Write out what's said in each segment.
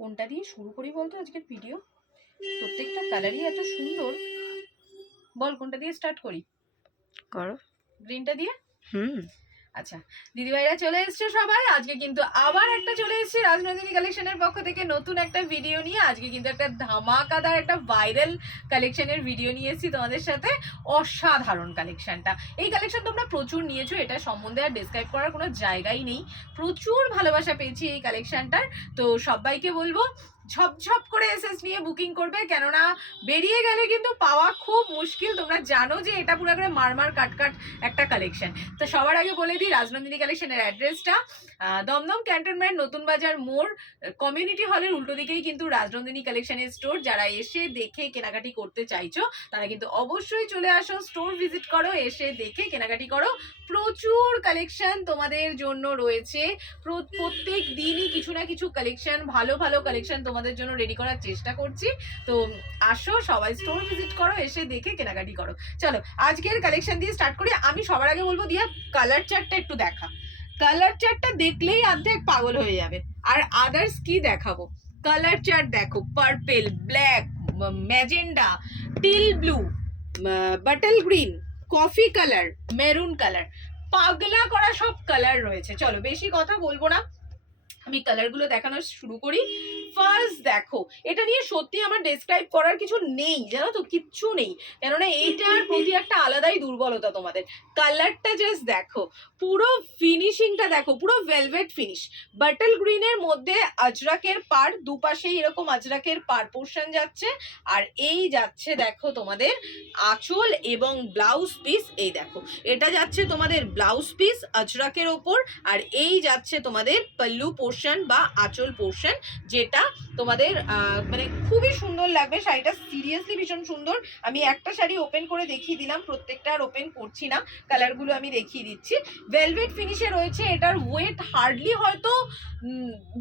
কোনটা দিয়ে শুরু করি বলতো আজকের ভিডিও? প্রত্যেকটা কালারই এত সুন্দর। বল কোনটা দিয়ে স্টার্ট করি? করো। গ্রিনটা দিয়ে। আচ্ছা দিদিভাইরা চলে এসছে সবাই। আজকে কিন্তু আবার একটা চলে এসেছি রাজনন্দিনী কালেকশনের পক্ষ থেকে নতুন একটা ভিডিও নিয়ে। আজকে কিন্তু একটা ধামাকাদার একটা ভাইরাল কালেকশনের ভিডিও নিয়ে এসেছি তোমাদের সাথে। অসাধারণ কালেকশনটা। এই কালেকশন তোমরা প্রচুর নিয়েছো, এটা সম্বন্ধে আর ডিসক্রাইব করার কোনো জায়গাই নেই। প্রচুর ভালোবাসা পেয়েছি এই কালেকশনটার। তো সবাইকে বলবো ঝপঝপ করে এসএস নিয়ে বুকিং করবে, কেননা বেরিয়ে গেলে কিন্তু পাওয়া খুব মুশকিল। তোমরা জানো যে এটা পুরো করে মারমার কাটকাট একটা কালেকশন। তো সবার আগে বলে দিই রাজনন্দিনী কালেকশনের অ্যাড্রেসটা দমদম ক্যান্টনমেন্ট নতুন বাজার মোড় কমিউনিটি হলের উল্টো দিকেই কিন্তু রাজনন্দিনী কালেকশনের স্টোর। যারা এসে দেখে কেনাকাটি করতে চাইছো তারা কিন্তু অবশ্যই চলে আসো, স্টোর ভিজিট করো, এসে দেখে কেনাকাটি করো। প্রচুর কালেকশন তোমাদের জন্য রয়েছে। প্রত্যেক দিনই কিছু না কিছু কালেকশন, ভালো ভালো কালেকশন তোমাদের জন্য রেডি করার চেষ্টা করছি। তো আসো সবাই, স্টোর ভিজিট করো, এসে দেখে কেনাকাটি করো। চলো আজকের কালেকশন দিয়ে স্টার্ট করি। আমি সবার আগে বলবো দিয়া কালার চার্টটা একটু দেখা। কালার চার্টটা দেখলেই অর্ধেক পাগল হয়ে যাবে। আর আদার্স কি দেখাবো? কালার চার্ট দেখো, purple, black, magenta, teal blue, bottle green, coffee colour, maroon colour, পাগলা করা সব কালার রয়েছে। চলো বেশি কথা বলবো না, আমি কালারগুলো দেখানো শুরু করি। ফার্স্ট দেখো, এটা নিয়ে সত্যি আমার ডেসক্রাইব করার কিছু নেই, জানো তো, কিচ্ছু নেই। কেননা এইটার প্রতি একটা আলাদাই দুর্বলতা তোমাদের। কালারটা জাস্ট দেখো, পুরো ফিনিশিংটা দেখো, পুরো ভেলভেট ফিনিশ। বাটল গ্রিনের মধ্যে আজরাকের পার, দুপাশেই এরকম আজরাকের পার পোর্শন যাচ্ছে। আর এই যাচ্ছে দেখো তোমাদের আঁচল এবং ব্লাউজ পিস। এই দেখো, এটা যাচ্ছে তোমাদের ব্লাউজ পিস আজরাকের ওপর, আর এই যাচ্ছে তোমাদের পল্লু পোর্শন বা আঁচল পোর্শন, যেটা তোমাদের মানে খুবই সুন্দর লাগবে শাড়িটা। সিরিয়াসলি ভীষণ সুন্দর। আমি একটা শাড়ি ওপেন করে দেখিয়ে দিলাম, প্রত্যেকটা আর ওপেন করছি না, কালারগুলো আমি দেখিয়ে দিচ্ছি। ভেলভেট ফিনিশে রয়েছে। এটার ওয়েট হার্ডলি হয়তো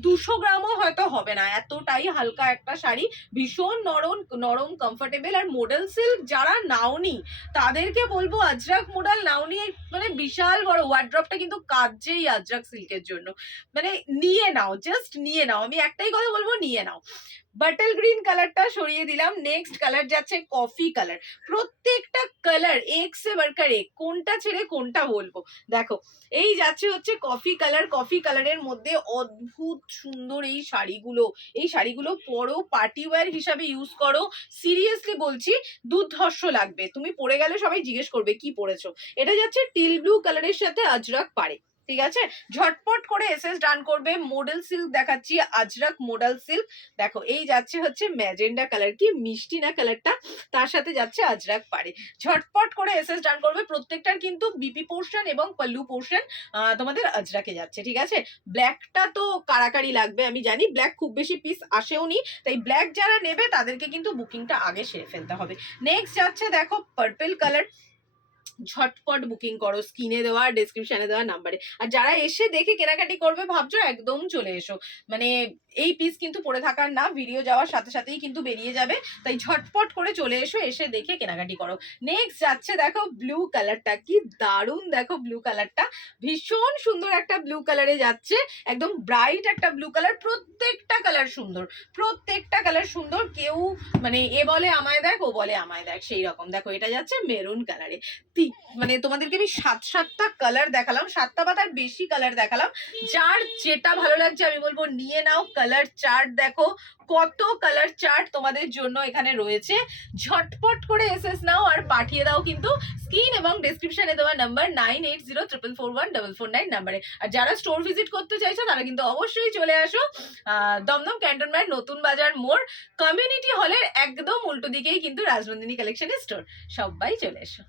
200 গ্রামও হয়তো হবে না, এতটাই হালকা একটা শাড়ি। ভীষণ নরম নরম কমফোর্টেবল। আর মডেল সিল্ক যারা নাওনি তাদেরকে বলবো, আজরাক মডেল নাওনি, মানে বিশাল বড় ওয়ার্ড্রপটা কিন্তু কাজেই আজরাক সিল্কের জন্য। মানে নিয়ে নাও, জাস্ট নিয়ে নাও। আমি একটাই কথা বলবো, নিয়ে নাও। বাটল গ্রিন কালারটা সরিয়ে দিলাম। নেক্সট কালার যাচ্ছে কফি কালার। প্রত্যেকটা কালার এক সে বাড়কার এক, কোনটা ছেড়ে কোনটা বলবো। দেখো এই যাচ্ছে হচ্ছে কফি কালার। কফি কালারের মধ্যে অদ্ভুত সুন্দর এই শাড়িগুলো। এই শাড়িগুলো পরো, পার্টি ওয়্যার হিসাবে ইউজ করো। সিরিয়াসলি বলছি, দুর্ধর্ষ লাগবে। তুমি পরে গেলে সবাই জিজ্ঞেস করবে কি পরেছো। এটা যাচ্ছে টিল ব্লু কালারের সাথে আজরাক পাড়ে, ঠিক আছে? ঝটপট করে এসএস ডান করবে। মডেল সিল্ক দেখাচ্ছি, আজরাক মডেল সিল্ক। দেখো এই যাচ্ছে হচ্ছে ম্যাজেন্ডা কালার, কি মিষ্টি না কালারটা, তার সাথে যাচ্ছে আজরাক পাড়ে। ঝটপট করে এসএস ডান করবে। প্রত্যেকটার কিন্তু বিপি পোর্শন এবং পল্লু পোর্শন তোমাদের আজরাকে যাচ্ছে, ঠিক আছে? ব্ল্যাকটা তো কারাকারি লাগবে, আমি জানি। ব্ল্যাক খুব বেশি পিস আসেও নি, তাই ব্ল্যাক যারা নেবে তাদেরকে কিন্তু বুকিংটা আগে সেরে ফেলতে হবে। নেক্সট যাচ্ছে দেখো পার্পল কালার। ঝটপট বুকিং করো, স্ক্রিনে দেওয়া ডেসক্রিপশনে দেওয়া নাম্বারে। আর যারা এসে দেখে কেনাকাটি করবে ভাবছো, একদম চলে এসো। মানে এই পিস কিন্তু পরে থাকার না, ভিডিও যাওয়ার সাথে সাথেই কিন্তু বেরিয়ে যাবে। তাই ঝটপট করে চলে এসো, এসে দেখে কেনাকাটি করো। নেক্সট যাচ্ছে দেখো ব্লু কালারটা, কি দারুণ দেখো ব্লু কালারটা। ভীষণ সুন্দর একটা ব্লু কালারে যাচ্ছে, একদম ব্রাইট একটা ব্লু কালার। প্রত্যেকটা কালার সুন্দর, প্রত্যেকটা কালার সুন্দর। কেউ মানে এ বলে আমায় দেখ, ও বলে আমায় দেখ, সেই রকম। দেখো এটা যাচ্ছে মেরুন কালারে। মানে তোমাদেরকে আমি সাতটা কালার দেখালাম, 7টা বা তার বেশি কালার দেখালাম। যার যেটা ভালো লাগছে আমি বলবো নিয়ে নাও। কালার চার্ট দেখো, কত কালার চার্ট তোমাদের জন্য এখানে রয়েছে। ঝটপট করে এসএস নাও আর পাঠিয়ে দাও কিন্তু স্ক্রিন এবং ডেসক্রিপশনে দেওয়া নাম্বার 9804414449 নাম্বারে। আর যারা স্টোর ভিজিট করতে চাইছো তারা কিন্তু অবশ্যই চলে আসো দমদম ক্যান্টনমেন্ট নতুন বাজার মোড় কমিউনিটি হলের একদম উল্টো দিকেই কিন্তু রাজনন্দিনী কালেকশনের স্টোর। সবাই চলে এসো।